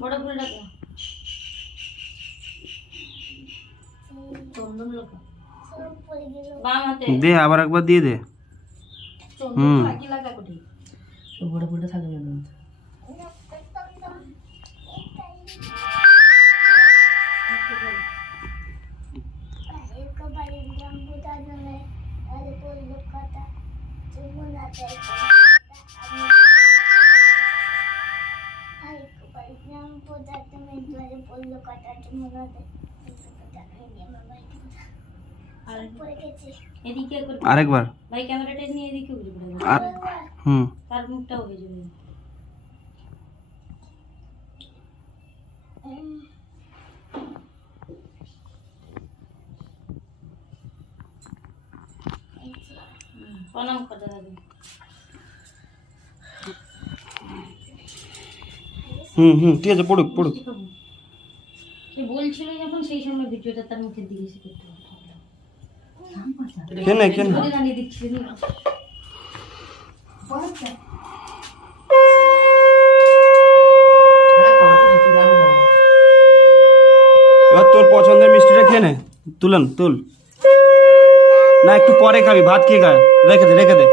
বড় করে রাখো চন্দন লোক বাম হাতে দে আবার একবার দিয়ে দে। চন্দন লাগি লাগা কোটি তো বড় বড় থাকবে না এদিকে আরেকবার ভাই ক্যামেরাটা নিয়ে এদিকে ঘুরে ঘুরে তার মুখটাও হয়ে যাবে প্রণাম করতে হবে ঠিক আছে, পড়ুক পড়ুক। সে বলছিল যখন সেই সময় ভিডিওটা তার মুখের দিকে এসে করতে হবে কেনে কেনে দাঁড়িয়ে দিচ্ছিল এবার তোর পছন্দের মিষ্টিটা খেয়ে নে। তুল না, একটু পরে খাবি, ভাত খেয়ে খা। রেখে দে